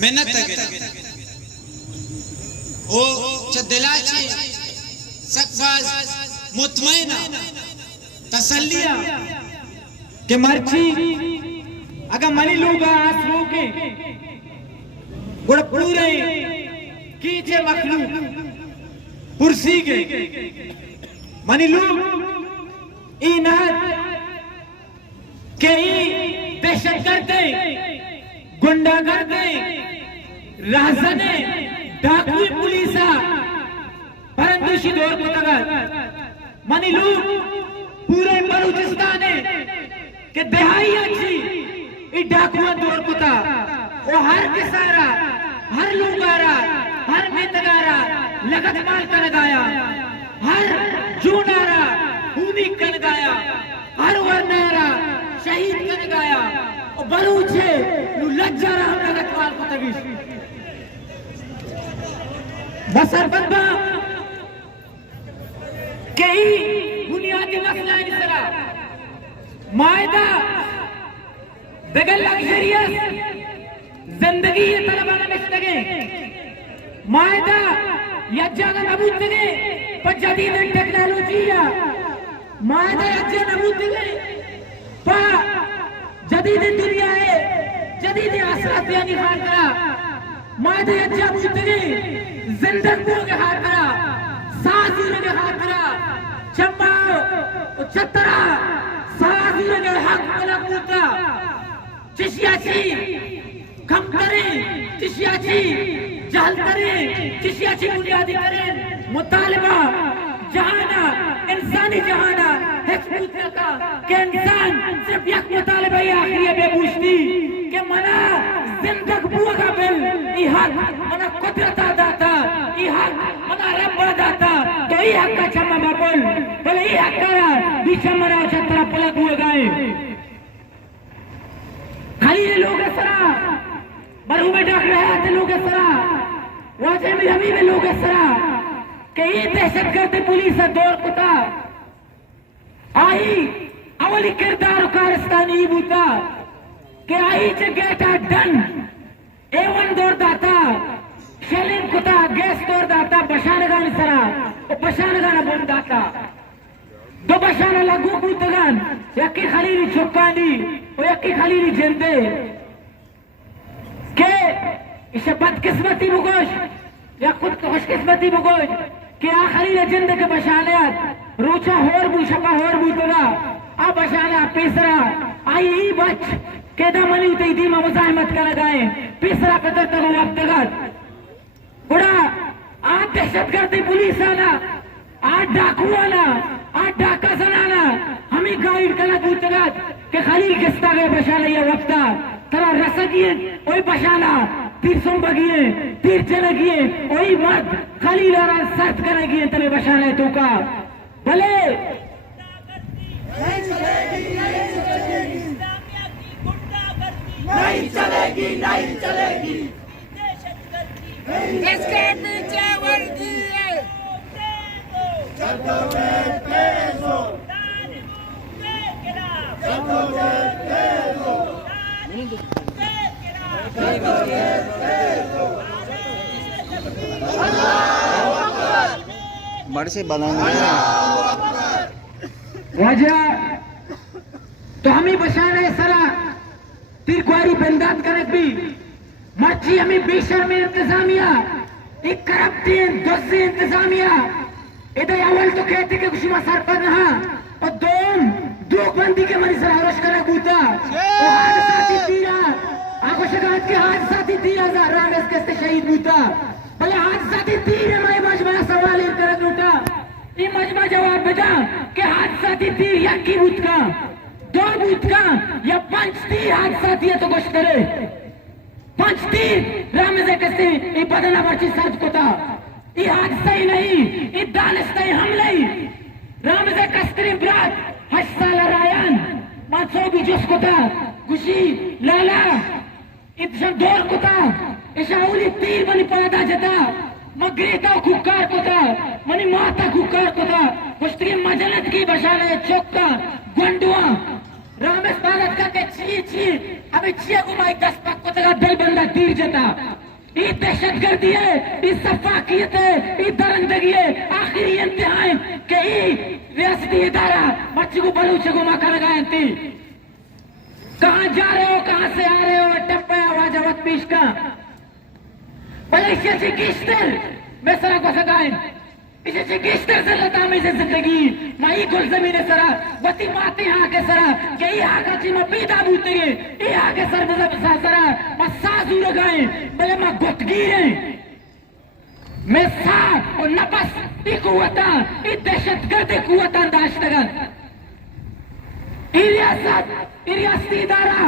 मेहनत तक ओ चदलाची सकबाज मुतमैना तसल्लिया के मर्ची अगर मनी लोग आस लोगे गुड़ पूरे कीचे मखलू पुरसी के मनी लोग इनाद के दहशत करते गुंडा करते राजने डाकू पुलिसा परंतु दौर को तगर मनी लोग पूरे बलूचिस्तान के दहाई अच्छी इस डाकुआ दौर को था वो हर किसारा हर लुगारा हर मेतगारा लगत माल कर गाया हर जूनारा भूमि कर गाया हर वर्णारा शहीद कर गाया और बलूचे लज्जा रहा लगत माल को तगी बसर बंदा कई बुनियादी मसला इसरा मायदा बगैर लग्जरियस जिंदगी ये तलबा में मिश्तगे मायदा यज्जागा नबूतगे पर जदीद टेक्नोलॉजी या मायदा यज्जा नबूतगे पर जदीद दुनिया है जदीद आसरात यानी हार करा मायदा यज्जा नबूतगे जिंदगियों के हार करा साजियों के हार करा चम्बाओ चतरा साजियों के हक वाला पुत्रा चिशियाची कम करें चिशियाची जहल करें चिशियाची बुनियादी करें मुतालिबा जहाना इंसानी जहाना हिकमत का के इंसान सिर्फ एक मुतालिबा ही आखिरी है बेबूशती के मना जिंदग बुआ का बिल इहक मना कुदरत दाता इहक मना रब दाता तो इहक का चम्मा बाबुल बोले इहक का बीच मरा चतरा पलक हुए गाए खाली लोग सरा मरहूम डाक रहा थे लोग सरा वाजे में हमी में लोग सरा के ये दहशत गर्द पुलिस दौर कुता आई अवली किरदार कारस्तानी बूता के आई जगह डन एवन दौर दाता शेलिन कुता गैस दौर दाता बशानगान सरा और बशानगान बोल दाता दो बशाना लागू बूतगान यकी खलीली चुकानी और यकी खलीली जिंदे के इसे बदकिस्मती मुगोश या खुद खुशकिस्मती मुगोश के आखिरी जिंदे के बशानियत रोचा होर बू शका होर बूतगा आ बशाना पेसरा आई बच के दमनी ते दीमा मुजाहिमत कर गए पेसरा कतर तक वक्त तक बड़ा आ दहशतगर्दी पुलिस आना आ डाकू आना आ डाका जनाना हमें गाइड कला बूतगा के खलील किस्ता गए बशाना ये वक्ता तरा रसगिए ओई बशाना तीर सुन बगिए तीर चलगिए ओई मर्द खलील और सर्द करेगी तले बशाना तो का भले नहीं चलेगी नहीं चलेगी नहीं चलेगी इसके पीछे वर्दी है बड़े से बनाने वजह तो हमें बशाने सरा तिरकुआरी बंदात करे भी मर्ची हमें बेशर में इंतजामिया एक करप्टेन दोस्ती इंतजामिया इधर अवल तो कहते कि कुछ मसर पर रहा और दो बंदी के मरी सरा रोश करे बूता और हादसाती तीरा आगो शिकायत के हादसाती 3000 राम इसके शहीद बूता भले हादसाती तीर में मजमा सवाल इन कर लूटा ये मजमा जवाब बजा के हादसाती तीर या की बूत का 2 बूत का या 5 तीर हादसाती है तो कुछ करे 5 तीर राम से कैसे ये बदला मर्ची सर्द को था ये हादसा ही नहीं ये दानिस्ता ही हमले राम से कस्तरी ब्रात हस्साला रायन मानसो भी जोस को था गुशी लाला इतने दौर को था इशाउली तीर बनी पैदा जता मगरेता खुकार को था मनी माता खुकार को था कुश्ती मजलत की बशाने चौका गुंडुआ राम में स्वागत करके छी अभी छिए गुमाई 10 पक को तक दिल बंदा तीर जता ये दहशतगर्दी है ये सफाकियत है ये दरंदगी है आखिरी इंतहा के ये रियासती इदारा बच्चे को बलूच को मकान गायन थी कहां जा रहे हो कहां से आ रहे हो टप्पा आवाज आवत पेश का मलेशिया से किस्तर मैं सरा को सगाएं इसे से किस्तर से लता में से जिंदगी माई गुल जमीन सरा वती माते हां के सरा के यहां का जी में पीदा बूते ये आगे सर मजा सरा मसाजू लगाए भले मैं गुटगीरे मैं सा और नफस की कुव्वत ये दहशतगर्द कुव्वत अंदाज तगन रियासती इदारा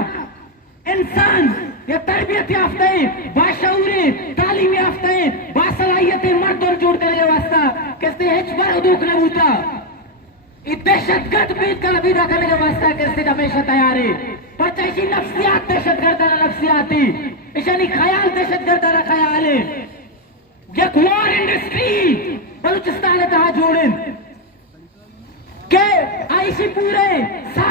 इंसान ये तरबियत याफ्ता है बाशऊरे तालीम याफ्ता है बासलाहियत मर्द और जोड़ करने वास्ता कैसे हेच पर दुख न होता ये दहशतगर्द पेट का लबीदा करने के वास्ता कैसे हमेशा तैयार है पर चाहे नफ्सियात दहशतगर्द नफ्सियाती इशानी ख्याल दहशतगर्द ख्याल है ये वॉर इंडस्ट्री बलूचिस्तान कहा जोड़े के आईसी पूरे सा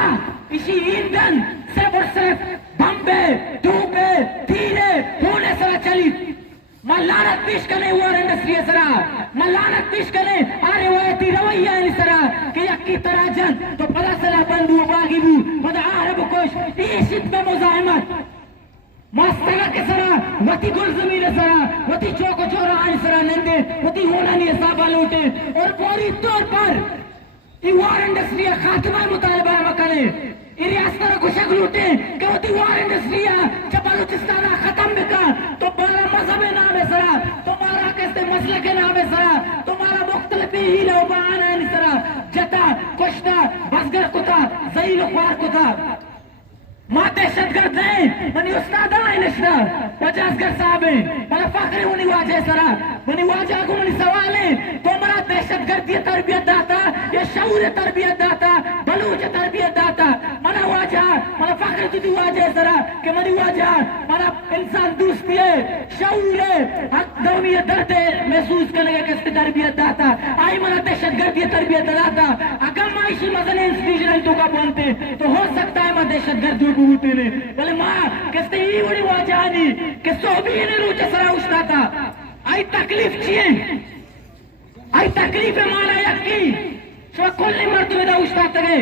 इसी ईंधन सिर्फ और सिर्फ बम्बे धूपे धीरे होने सरा चली मलानत पेश करने वॉर इंडस्ट्री सरा मलानत पेश करने अरे वो ऐसी रवैया है सरा कि यक्की तरह जन तो पता चला बंदू बागी बू पता आरब कोश ये शिद्दत मुजाहिमत मास्टरा के सरा वती गुल जमीन सरा वती चौको चौरा आई सरा नंदे वती होना नहीं साबा लूटे और पूरी तौर पर ये वॉर इंडस्ट्री खात्मा मुतालबा मकने रियासत को शक लूटे कि वो वॉर इंडस्ट्री जब बलूचिस्तान खत्म बिका तो बारा मजहब नाम है सरा तुम्हारा कैसे मसले के नाम है सरा तुम्हारा मुख्तलिफ ही लो बहाना है सरा जता कुश्ता बसगर कुता जहील ख्वार कुता मां दहशतगर्द नहीं मनी उस्ताद आए नशरा 50 साहब है मला फखरे होनी वाजे सरा मनी वाजा को मनी सवाल है तो मरा दहशतगर्द ये तरबियत दाता ये शऊर तरबियत दाता बलूच तरबियत दाता मना वाजा मला फखरे तुझी वाजे सरा के मनी वाजा मना इंसान दोस्ती है शऊर है हक दौमी दर्द महसूस करने का किसकी तरबियत दाता आई मना दहशतगर्द ये तरबियत दाता अगर माइशी मजने इंस्टीट्यूशन तो का बनते तो हो सकता है मैं दहशतगर्द बूते ने बोले मां किसते ही बड़ी वाजानी कि सोबी ने रोचे सरा उस्ताता आई तकलीफ चाहिए आई तकलीफ है माना यक्की सो कोल्ले मर्द में दा उस्ताद गए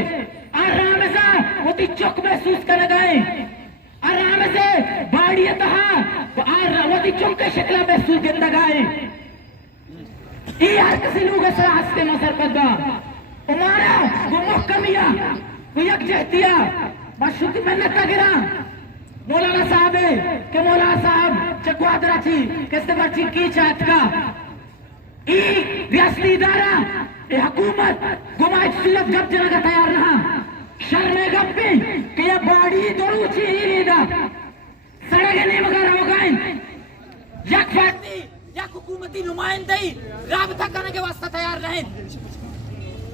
आराम से होती चौक महसूस कर गए आराम से बाड़ी तहा आर होती चौक के शक्ल महसूस गंदा गए ये हर किसी लोग से हंसते नजर पड़ता हमारा वो मुहकमिया वो यकजहतिया मशुक मेहनत गिरा मौलाना साहब है कि मौलाना साहब चकवादरा थी किसने बच्ची की चाहत का ई रियासती इदारा ये हुकूमत गुमाई सूरत गप जन का तैयार रहा शर्म गप्पे कि ये बाड़ी दरूची ही लीदा सड़क नहीं मगर हो गए यक पार्टी यक हुकूमती नुमाइंदगी राबता करने के वास्ते तैयार रहे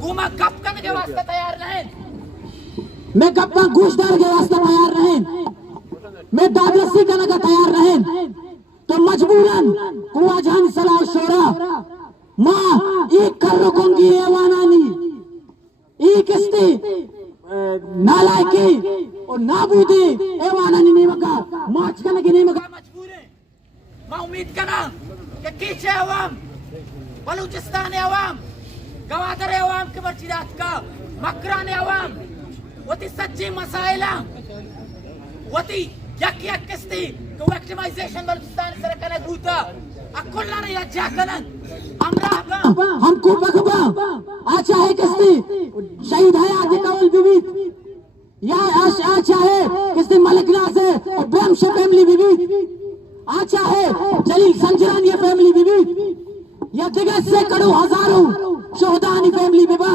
गुमा गप करने के वास्ते तैयार रहे मैं गप्पा घूस डाल के वास्ते तैयार रहें मैं दादरसी करने का तैयार रहें तो मजबूरन कुआ जान सलाह शोरा माँ एक कर रुकूंगी एवानानी एक किस्ती नालायकी और नाबूदी एवानानी नहीं मगा मार्च करने की नहीं मगा मजबूर है मैं उम्मीद करना कि कीचे अवाम बलूचिस्तान अवाम गवादर अवाम के मर्जिदात का मकरान अवाम वती सच्ची मसाइला वती यक किस्ती को विक्टिमाइजेशन बलूचिस्तान सरकार बूता अकुल्ला ने या जाकलन अमरा हमको बखबा आचा है किस्ती शहीद है आगे कवल बीबी या आचा है किस्ती मलिक नाज़र और ब्रह्मश फैमिली बीबी आचा है जलील संजरानी फैमिली बीबी या दिगज से कड़ो हजारों शोहदानी फैमिली बीबा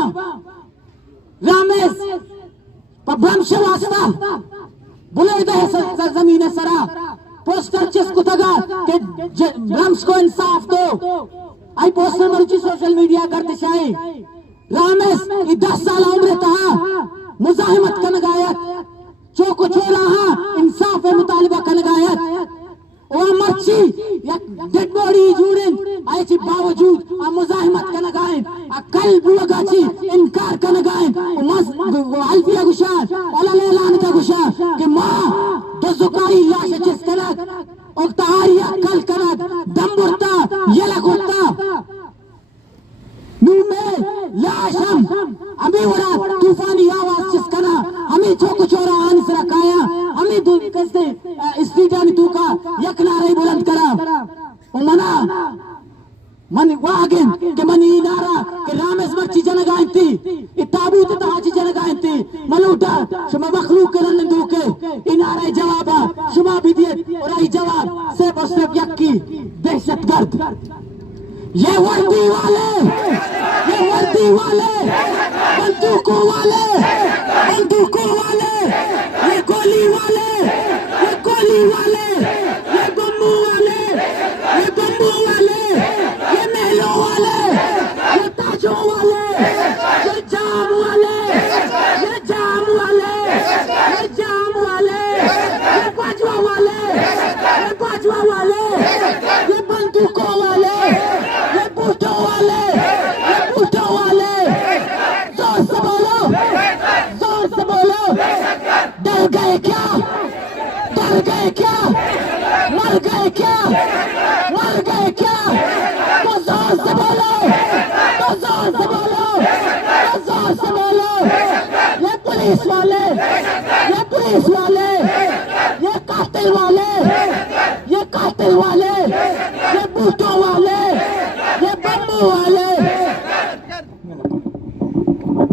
रामेश ब्रह्मश वास्ता बुले दे जमीन सरा पोस्टर जिसको तगा के ब्रह्मश को इंसाफ दो आई पोस्टर मरुची सोशल मीडिया करते शाये रामेश ये 10 साल उम्र तहा मुजाहिमत कन गायत चौको चोरा इंसाफ है मुतालिबा कन गायत और मर्ची या डेड बॉडी जुड़ें आई ची बावजूद आ मुजाहिमत कन गायन आ कल बुआ ची इनकार कन गायन मस अल्फिया गुशार ओला ले लान का हमी चोक चोरा आन सरा काया हमी दु कसते स्ट्रीटानी तुका एक नारे बुलंद करा ओ मना मन वागेन के मनी नारा के रामेस मर्ची जनगायंती इताबूत तहाची जनगायंती मलूटा शुमा मखलूक करन दुके इनारे जवाबा शुमा बिदियत और आई जवाब से बस्तेक यक्की दहशतगर्द ये वर्दी वाले बंदूकों वाले ये गोली वाले ये बम्बू वाले ये महलों वाले ये ताजों वाले ये जाम वाले ये बाजवा वाले ये बंदूकों वाले ये बूटों वाले जोर से बोलो डर गए क्या मर गए क्या तो जोर से बोलो ये पुलिस वाले ये कातिल वाले ये बूटों वाले ये बम्बू वाले